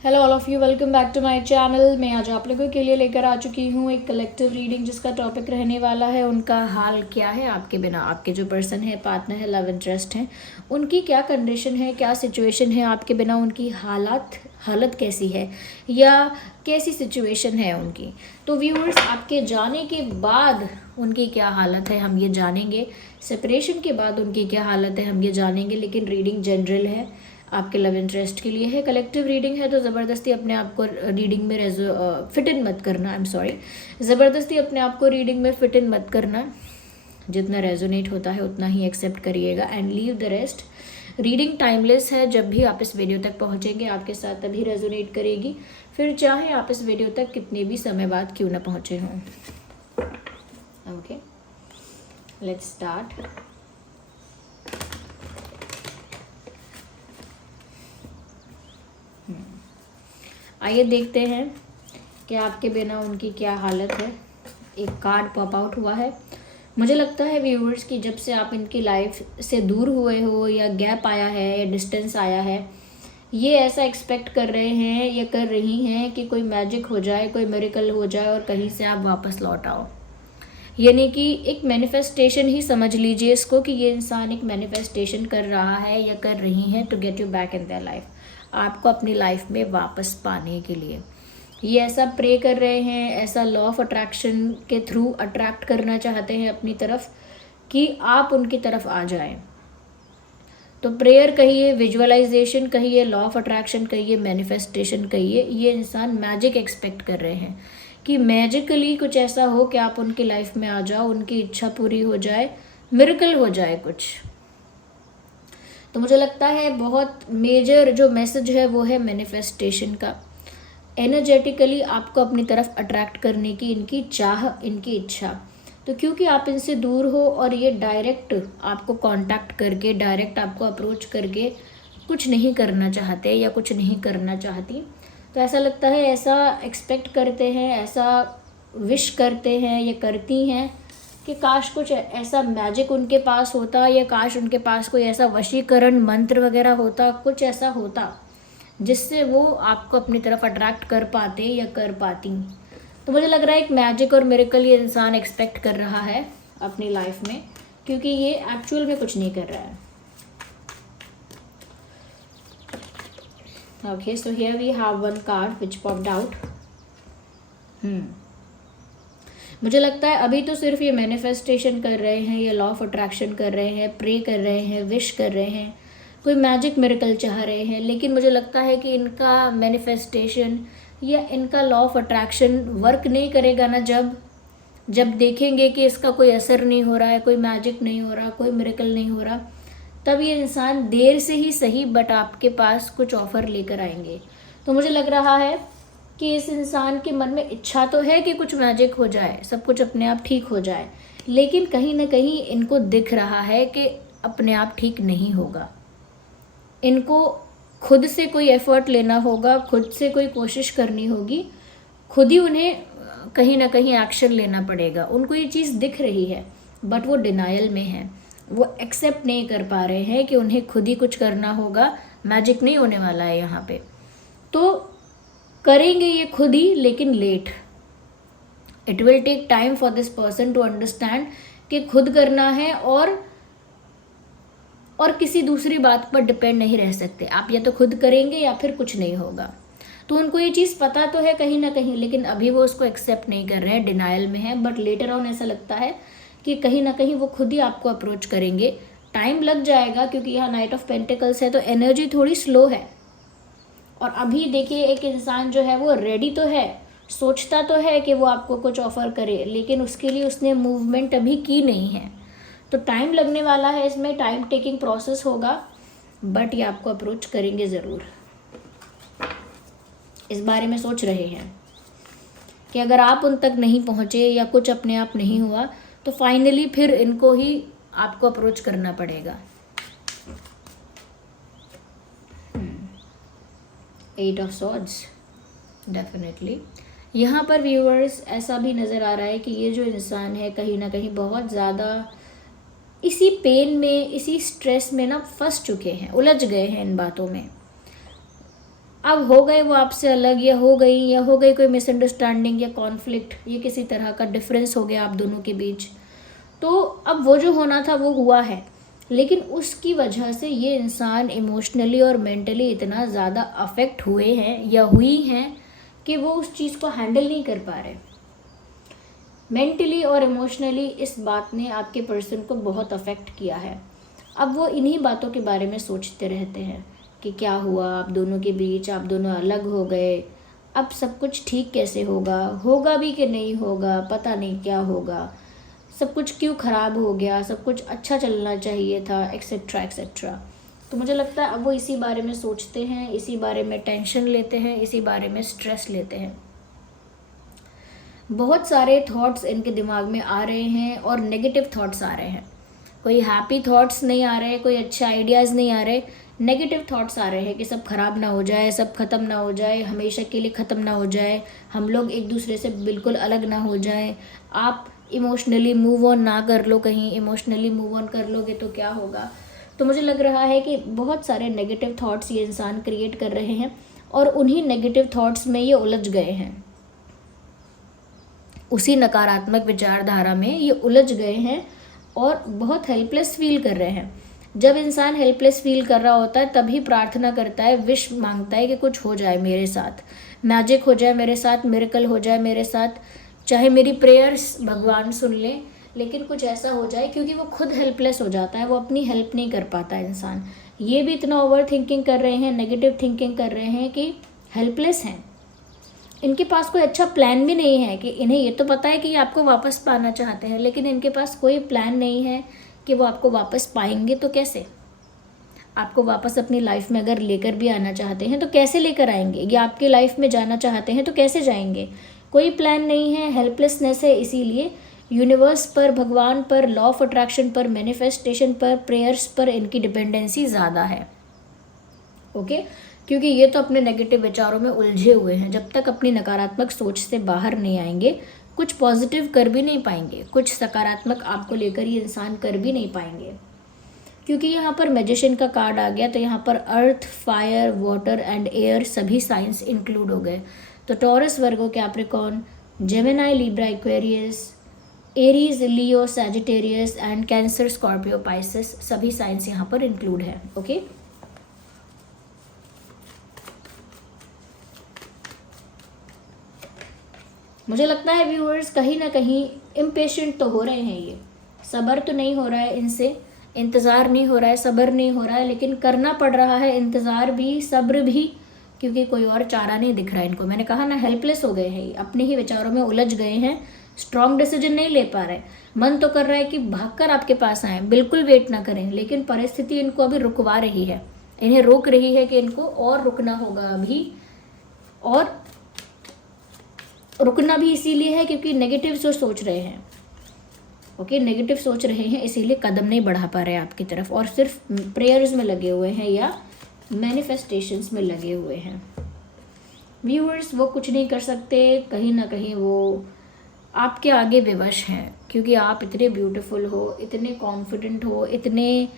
Hello all of you, welcome back to my channel. मैं आज आप लोगों के लिए लेकर आ चुकी हूँ एक कलेक्टिव रीडिंग जिसका टॉपिक रहने वाला है उनका हाल क्या है आपके बिना। आपके जो पर्सन है, पार्टनर है, लव इंटरेस्ट हैं, उनकी क्या कंडीशन है, क्या सिचुएशन है आपके बिना, उनकी हालत कैसी है या कैसी सिचुएशन है उनकी। तो व्यूअर्स, आपके जाने के बाद उनकी क्या हालत है हम ये जानेंगे, सेपरेशन के बाद उनकी क्या हालत है हम ये जानेंगे। लेकिन रीडिंग जनरल है, आपके लव इंटरेस्ट के लिए है, कलेक्टिव रीडिंग है, तो ज़बरदस्ती अपने आप को रीडिंग में फिट इन मत करना। आई एम सॉरी, ज़बरदस्ती अपने आप को रीडिंग में फिट इन मत करना। जितना रेजोनेट होता है उतना ही एक्सेप्ट करिएगा and leave the rest. Reading timeless है, जब भी आप इस वीडियो तक पहुंचेंगे आपके साथ तभी रेजोनेट करेगी, फिर चाहे आप इस वीडियो तक कितने भी समय बाद क्यों ना पहुंचे हों। Okay, let's start. आइए देखते हैं कि आपके बिना उनकी क्या हालत है। एक कार्ड पॉप आउट हुआ है। मुझे लगता है व्यूअर्स कि जब से आप इनकी लाइफ से दूर हुए हो या गैप आया है या डिस्टेंस आया है, ये ऐसा एक्सपेक्ट कर रहे हैं या कर रही हैं कि कोई मैजिक हो जाए, कोई मिरेकल हो जाए और कहीं से आप वापस लौट आओ। यानी कि एक मैनिफेस्टेशन ही समझ लीजिए इसको, कि ये इंसान एक मैनिफेस्टेशन कर रहा है या कर रही हैं to get you back in their life, आपको अपनी लाइफ में वापस पाने के लिए। ये ऐसा प्रे कर रहे हैं, ऐसा लॉ ऑफ अट्रैक्शन के थ्रू अट्रैक्ट करना चाहते हैं अपनी तरफ कि आप उनकी तरफ आ जाएं। तो प्रेयर कहिए, विजुअलाइजेशन कहिए, लॉ ऑफ अट्रैक्शन कहिए, मैनिफेस्टेशन कहिए, ये इंसान मैजिक एक्सपेक्ट कर रहे हैं कि मैजिकली कुछ ऐसा हो कि आप उनकी लाइफ में आ जाओ, उनकी इच्छा पूरी हो जाए, मिरेकल हो जाए कुछ। तो मुझे लगता है बहुत मेजर जो मैसेज है वो है मैनिफेस्टेशन का। एनर्जेटिकली आपको अपनी तरफ अट्रैक्ट करने की इनकी चाह, इनकी इच्छा। तो क्योंकि आप इनसे दूर हो और ये डायरेक्ट आपको कांटेक्ट करके, डायरेक्ट आपको अप्रोच करके कुछ नहीं करना चाहते या कुछ नहीं करना चाहती, तो ऐसा लगता है, ऐसा एक्सपेक्ट करते हैं, ऐसा विश करते हैं या करती हैं कि काश कुछ ऐसा मैजिक उनके पास होता, या काश उनके पास कोई ऐसा वशीकरण मंत्र वगैरह होता, कुछ ऐसा होता जिससे वो आपको अपनी तरफ अट्रैक्ट कर पाते या कर पाती। तो मुझे लग रहा है एक मैजिक और मिरेकल ये इंसान एक्सपेक्ट कर रहा है अपनी लाइफ में, क्योंकि ये एक्चुअल में कुछ नहीं कर रहा है। Okay, so here we have one card which popped out. मुझे लगता है अभी तो सिर्फ ये मैनिफेस्टेशन कर रहे हैं, ये लॉ ऑफ अट्रैक्शन कर रहे हैं, प्रे कर रहे हैं, विश कर रहे हैं, कोई मैजिक मिरेकल चाह रहे हैं। लेकिन मुझे लगता है कि इनका मैनिफेस्टेशन या इनका लॉ ऑफ अट्रैक्शन वर्क नहीं करेगा ना, जब देखेंगे कि इसका कोई असर नहीं हो रहा है, कोई मैजिक नहीं हो रहा, कोई मिरेकल नहीं हो रहा, तब ये इंसान देर से ही सही बट आपके पास कुछ ऑफ़र लेकर आएंगे। तो मुझे लग रहा है कि इस इंसान के मन में इच्छा तो है कि कुछ मैजिक हो जाए, सब कुछ अपने आप ठीक हो जाए, लेकिन कहीं ना कहीं इनको दिख रहा है कि अपने आप ठीक नहीं होगा। इनको खुद से कोई एफर्ट लेना होगा, खुद से कोई कोशिश करनी होगी, खुद ही उन्हें कहीं ना कहीं एक्शन लेना पड़ेगा। उनको ये चीज़ दिख रही है बट वो डिनायल में है, वो एक्सेप्ट नहीं कर पा रहे हैं कि उन्हें खुद ही कुछ करना होगा, मैजिक नहीं होने वाला है यहाँ पे। तो करेंगे ये खुद ही, लेकिन late. It will take time for this person to understand कि खुद करना है और किसी दूसरी बात पर डिपेंड नहीं रह सकते। आप या तो खुद करेंगे या फिर कुछ नहीं होगा। तो उनको ये चीज़ पता तो है कहीं ना कहीं, लेकिन अभी वो उसको एक्सेप्ट नहीं कर रहे हैं, डिनायल में है। बट लेटर ऑन ऐसा लगता है कि कहीं ना कहीं वो खुद ही आपको अप्रोच करेंगे। टाइम लग जाएगा क्योंकि यहाँ नाइट ऑफ पेंटिकल्स है, तो एनर्जी थोड़ी स्लो है। और अभी देखिए, एक इंसान जो है वो रेडी तो है, सोचता तो है कि वो आपको कुछ ऑफ़र करे, लेकिन उसके लिए उसने मूवमेंट अभी की नहीं है। तो टाइम लगने वाला है, इसमें टाइम टेकिंग प्रोसेस होगा, बट ये आपको अप्रोच करेंगे ज़रूर। इस बारे में सोच रहे हैं कि अगर आप उन तक नहीं पहुँचे या कुछ अपने आप नहीं हुआ, तो फाइनली फिर इनको ही आपको अप्रोच करना पड़ेगा। 8 ऑफ सॉर्ड्स, डेफिनेटली यहाँ पर व्यूअर्स ऐसा भी नज़र आ रहा है कि ये जो इंसान है कहीं ना कहीं बहुत ज़्यादा इसी पेन में, इसी स्ट्रेस में ना फंस चुके हैं, उलझ गए हैं इन बातों में। अब हो गए वो आपसे अलग, या हो गई कोई मिसअंडरस्टैंडिंग या कॉन्फ्लिक्ट, ये किसी तरह का डिफरेंस हो गया आप दोनों के बीच, तो अब वो जो होना था वो हुआ है, लेकिन उसकी वजह से ये इंसान इमोशनली और मेंटली इतना ज़्यादा अफेक्ट हुए हैं या हुई हैं कि वो उस चीज़ को हैंडल नहीं कर पा रहे। मेंटली और इमोशनली इस बात ने आपके पर्सन को बहुत अफेक्ट किया है। अब वो इन्हीं बातों के बारे में सोचते रहते हैं कि क्या हुआ आप दोनों के बीच, आप दोनों अलग हो गए, अब सब कुछ ठीक कैसे होगा, होगा भी कि नहीं होगा, पता नहीं क्या होगा, सब कुछ क्यों ख़राब हो गया, सब कुछ अच्छा चलना चाहिए था, एक्सेट्रा एक्सेट्रा। तो मुझे लगता है अब वो इसी बारे में सोचते हैं, इसी बारे में टेंशन लेते हैं, इसी बारे में स्ट्रेस लेते हैं। बहुत सारे थॉट्स इनके दिमाग में आ रहे हैं और नेगेटिव थॉट्स आ रहे हैं। कोई हैप्पी थॉट्स नहीं आ रहे, कोई अच्छे आइडियाज़ नहीं आ रहे, नेगेटिव थॉट्स आ रहे हैं कि सब खराब ना हो जाए, सब ख़त्म ना हो जाए, हमेशा के लिए ख़त्म ना हो जाए, हम लोग एक दूसरे से बिल्कुल अलग ना हो जाए, आप इमोशनली मूव ऑन ना कर लो, कहीं इमोशनली मूव ऑन कर लोगे तो क्या होगा। तो मुझे लग रहा है कि बहुत सारे नेगेटिव थॉट्स ये इंसान क्रिएट कर रहे हैं और उन्हीं नेगेटिव थॉट्स में ये उलझ गए हैं, उसी नकारात्मक विचारधारा में ये उलझ गए हैं और बहुत हेल्पलेस फील कर रहे हैं। जब इंसान हेल्पलेस फील कर रहा होता है तभी प्रार्थना करता है, विश मांगता है कि कुछ हो जाए मेरे साथ, मैजिक हो जाए मेरे साथ, मिरेकल हो जाए मेरे साथ, चाहे मेरी प्रेयर्स भगवान सुन लें, लेकिन कुछ ऐसा हो जाए, क्योंकि वो खुद हेल्पलेस हो जाता है, वो अपनी हेल्प नहीं कर पाता इंसान। ये भी इतना ओवर थिंकिंग कर रहे हैं, नेगेटिव थिंकिंग कर रहे हैं कि हेल्पलेस हैं, इनके पास कोई अच्छा प्लान भी नहीं है। कि इन्हें ये तो पता है कि आपको वापस पाना चाहते हैं, लेकिन इनके पास कोई प्लान नहीं है कि वो आपको वापस पाएंगे तो कैसे। आपको वापस अपनी लाइफ में अगर लेकर भी आना चाहते हैं तो कैसे लेकर आएंगे, या आपकी लाइफ में जाना चाहते हैं तो कैसे जाएंगे। कोई प्लान नहीं है, हेल्पलेसनेस है। इसीलिए यूनिवर्स पर, भगवान पर, लॉ ऑफ अट्रैक्शन पर, मैनिफेस्टेशन पर, प्रेयर्स पर इनकी डिपेंडेंसी ज़्यादा है। ओके, क्योंकि ये तो अपने नेगेटिव विचारों में उलझे हुए हैं। जब तक अपनी नकारात्मक सोच से बाहर नहीं आएंगे, कुछ पॉजिटिव कर भी नहीं पाएंगे, कुछ सकारात्मक आपको लेकर ये इंसान कर भी नहीं पाएंगे। क्योंकि यहाँ पर मैजिशियन का कार्ड आ गया, तो यहाँ पर अर्थ, फायर, वाटर एंड एयर सभी साइंस इंक्लूड हो गए। तो taurus, Virgo, Capricorn, Gemini, Libra, Aquarius, Aries, Leo, Sagittarius and cancer, Scorpio, Pisces सभी साइंस यहाँ पर इंक्लूड है। ओके, मुझे लगता है व्यूअर्स कहीं ना कहीं इम्पेशेंट तो हो रहे हैं, ये सब्र तो नहीं हो रहा है इनसे, इंतज़ार नहीं हो रहा है, सब्र नहीं हो रहा है, लेकिन करना पड़ रहा है इंतज़ार भी, सब्र भी, क्योंकि कोई और चारा नहीं दिख रहा है इनको। मैंने कहा ना, हेल्पलेस हो गए हैं ये, अपने ही विचारों में उलझ गए हैं, स्ट्रॉन्ग डिसीजन नहीं ले पा रहे। मन तो कर रहा है कि भागकर आपके पास आए, बिल्कुल वेट ना करें, लेकिन परिस्थिति इनको अभी रुकवा रही है, इन्हें रोक रही है कि इनको और रुकना होगा अभी। और रुकना भी इसीलिए है क्योंकि नेगेटिव जो सोच रहे हैं, ओके, नेगेटिव सोच रहे हैं, इसीलिए कदम नहीं बढ़ा पा रहे आपकी तरफ और सिर्फ प्रेयर्स में लगे हुए हैं या मैनिफेस्टेशंस में लगे हुए हैं। व्यूअर्स वो कुछ नहीं कर सकते, कहीं ना कहीं वो आपके आगे विवश हैं, क्योंकि आप इतने ब्यूटीफुल हो, इतने कॉन्फिडेंट हो, इतने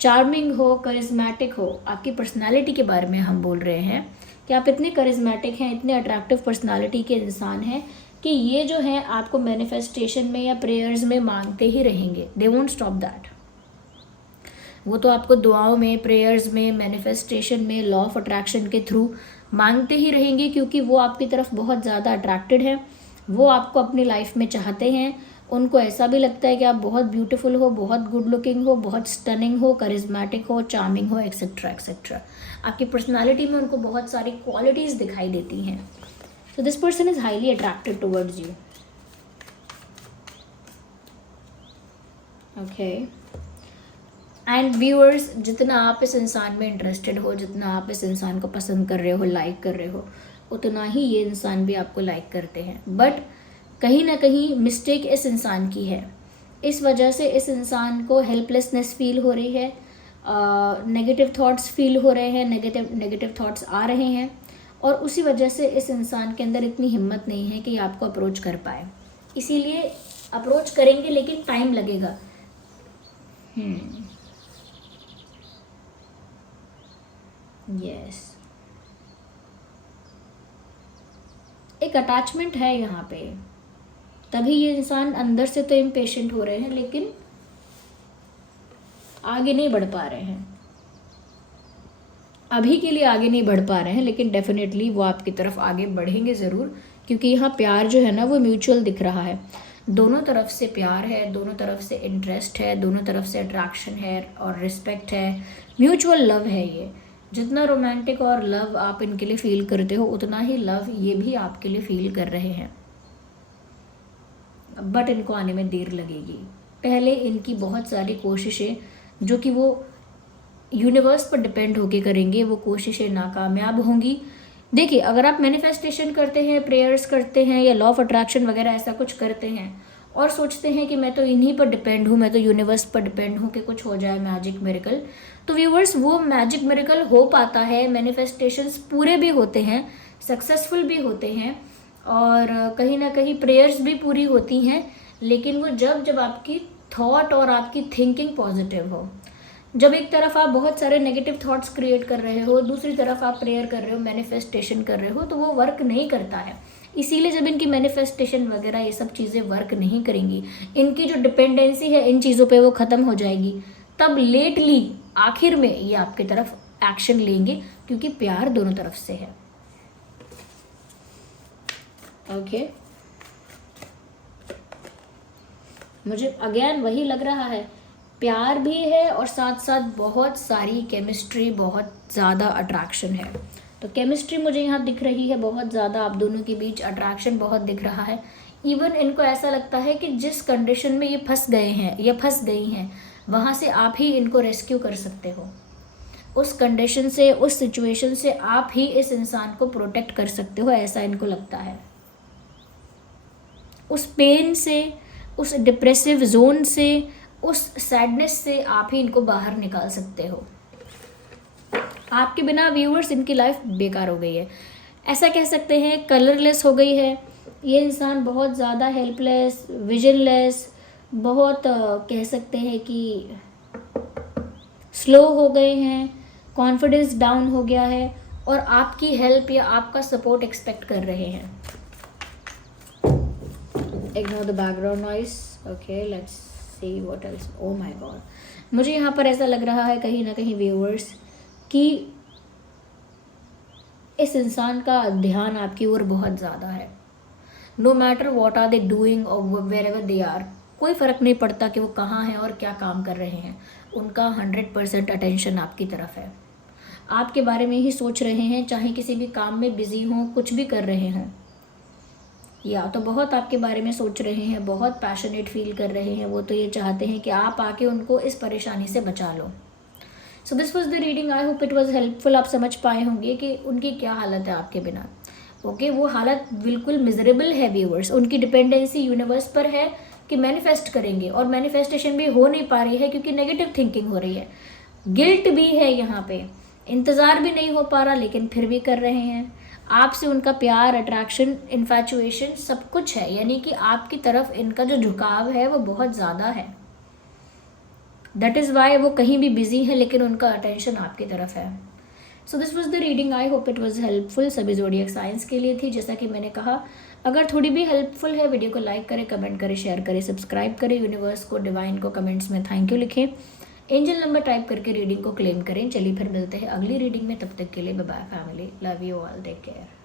चार्मिंग हो, करिज्मेटिक हो। आपकी पर्सनालिटी के बारे में हम बोल रहे हैं कि आप इतने करिज्मेटिक हैं, इतने अट्रैक्टिव पर्सनालिटी के इंसान हैं कि ये जो है आपको मैनिफेस्टेशन में या प्रेयर्स में मांगते ही रहेंगे। They won't stop that. वो तो आपको दुआओं में, प्रेयर्स में, मैनिफेस्टेशन में, लॉ ऑफ अट्रैक्शन के थ्रू मांगते ही रहेंगे, क्योंकि वो आपकी तरफ बहुत ज़्यादा अट्रैक्टेड है, वो आपको अपनी लाइफ में चाहते हैं। उनको ऐसा भी लगता है कि आप बहुत ब्यूटीफुल हो, बहुत गुड लुकिंग हो, बहुत स्टनिंग हो, करिज्मेटिक हो, चार्मिंग हो, एक्सेट्रा एक्सेट्रा। आपकी पर्सनालिटी में उनको बहुत सारी क्वालिटीज़ दिखाई देती हैं। So this person is highly attracted towards you. Okay, and viewers, जितना आप इस इंसान में इंटरेस्टेड हो, जितना आप इस इंसान को पसंद कर रहे हो, लाइक कर रहे हो, उतना ही ये इंसान भी आपको लाइक करते हैं। बट कहीं ना कहीं मिस्टेक इस इंसान की है, इस वजह से इस इंसान को हेल्पलेसनेस फील हो रही है, नेगेटिव थॉट्स फील हो रहे हैं, नेगेटिव थॉट्स आ रहे हैं, और उसी वजह से इस इंसान के अंदर इतनी हिम्मत नहीं है कि आपको अप्रोच कर पाए। इसीलिए अप्रोच करेंगे लेकिन टाइम लगेगा। यस, एक अटैचमेंट है यहाँ पे, तभी ये इंसान अंदर से तो इम्पेशेंट हो रहे हैं लेकिन आगे नहीं बढ़ पा रहे हैं, अभी के लिए आगे नहीं बढ़ पा रहे हैं, लेकिन डेफिनेटली वो आपकी तरफ आगे बढ़ेंगे ज़रूर, क्योंकि यहाँ प्यार जो है ना वो म्यूचुअल दिख रहा है। दोनों तरफ से प्यार है, दोनों तरफ से इंटरेस्ट है, दोनों तरफ से अट्रैक्शन है और रिस्पेक्ट है, म्यूचुअल लव है ये। जितना रोमांटिक और लव आप इनके लिए फील करते हो उतना ही लव ये भी आपके लिए फील कर रहे हैं, बट इनको आने में देर लगेगी। पहले इनकी बहुत सारी कोशिशें जो कि वो यूनिवर्स पर डिपेंड होके करेंगे, वो कोशिशें नाकामयाब होंगी। देखिए, अगर आप मैनिफेस्टेशन करते हैं, प्रेयर्स करते हैं या लॉ ऑफ अट्रैक्शन वगैरह ऐसा कुछ करते हैं और सोचते हैं कि मैं तो इन्हीं पर डिपेंड हूँ, मैं तो यूनिवर्स पर डिपेंड हूँ कि कुछ हो जाए मैजिक मिरेकल, तो व्यूवर्स वो मैजिक मिरेकल हो पाता है, मैनिफेस्टेशंस पूरे भी होते हैं, सक्सेसफुल भी होते हैं और कहीं ना कहीं प्रेयर्स भी पूरी होती हैं, लेकिन वो जब आपकी थॉट और आपकी थिंकिंग पॉजिटिव हो। जब एक तरफ आप बहुत सारे नेगेटिव थॉट्स क्रिएट कर रहे हो, दूसरी तरफ आप प्रेयर कर रहे हो, मैनिफेस्टेशन कर रहे हो, तो वो वर्क नहीं करता है। इसीलिए जब इनकी मैनिफेस्टेशन वगैरह ये सब चीज़ें वर्क नहीं करेंगी, इनकी जो डिपेंडेंसी है इन चीज़ों पे वो ख़त्म हो जाएगी, तब लेटली आखिर में ये आपकी तरफ एक्शन लेंगे, क्योंकि प्यार दोनों तरफ से है। ओके, मुझे अगेन वही लग रहा है, प्यार भी है और साथ साथ बहुत सारी केमिस्ट्री, बहुत ज़्यादा अट्रैक्शन है। तो केमिस्ट्री मुझे यहाँ दिख रही है बहुत ज़्यादा, आप दोनों के बीच अट्रैक्शन बहुत दिख रहा है। इवन इनको ऐसा लगता है कि जिस कंडीशन में ये फंस गए हैं या फंस गई हैं, वहाँ से आप ही इनको रेस्क्यू कर सकते हो। उस कंडीशन से, उस सिचुएशन से आप ही इस इंसान को प्रोटेक्ट कर सकते हो, ऐसा इनको लगता है। उस पेन से, उस डिप्रेसिव जोन से, उस सैडनेस से आप ही इनको बाहर निकाल सकते हो। आपके बिना व्यूअर्स इनकी लाइफ बेकार हो गई है, ऐसा कह सकते हैं, कलरलेस हो गई है। ये इंसान बहुत ज़्यादा हेल्पलेस, विजनलेस, बहुत कह सकते हैं कि स्लो हो गए हैं, कॉन्फिडेंस डाउन हो गया है और आपकी हेल्प या आपका सपोर्ट एक्सपेक्ट कर रहे हैं। Ignore the background noise. Okay, let's see what else. Oh my God, मुझे यहाँ पर ऐसा लग रहा है कहीं ना कहीं व्यूअर्स कि इस इंसान का ध्यान आपकी ओर बहुत ज़्यादा है। No matter what are they doing और वेर एवर दे आर, कोई फ़र्क नहीं पड़ता कि वो कहाँ हैं और क्या काम कर रहे हैं, उनका 100% अटेंशन आपकी तरफ है। आपके बारे में ही सोच रहे हैं, चाहे किसी भी काम में बिजी हों, कुछ भी कर रहे हों, या तो बहुत आपके बारे में सोच रहे हैं, बहुत पैशनेट फील कर रहे हैं। वो तो ये चाहते हैं कि आप आके उनको इस परेशानी से बचा लो। So this was the reading, I hope it was helpful. आप समझ पाए होंगे कि उनकी क्या हालत है आपके बिना। ओके, वो हालत बिल्कुल मिजरेबल है व्यूअर्स। उनकी डिपेंडेंसी यूनिवर्स पर है कि मैनिफेस्ट करेंगे, और मैनिफेस्टेशन भी हो नहीं पा रही है क्योंकि नेगेटिव थिंकिंग हो रही है। गिल्ट भी है यहाँ पे, इंतज़ार भी नहीं हो पा रहा लेकिन फिर भी कर रहे हैं। आपसे उनका प्यार, अट्रैक्शन, इन्फैचुएशन सब कुछ है, यानी कि आपकी तरफ इनका जो झुकाव है वो बहुत ज़्यादा है। दैट इज़ वाई वो कहीं भी बिजी है लेकिन उनका अटेंशन आपकी तरफ है। सो this was the reading, I hope it was helpful. सभी ज़ोडिएक साइंस के लिए थी, जैसा कि मैंने कहा। अगर थोड़ी भी हेल्पफुल है, वीडियो को लाइक करें, कमेंट करें, शेयर करें, सब्सक्राइब करें, यूनिवर्स को, डिवाइन को कमेंट्स में थैंक यू लिखें, एंजल नंबर टाइप करके रीडिंग को क्लेम करें। चलिए फिर मिलते हैं अगली रीडिंग में, तब तक के लिए bye bye family, love you all, take care.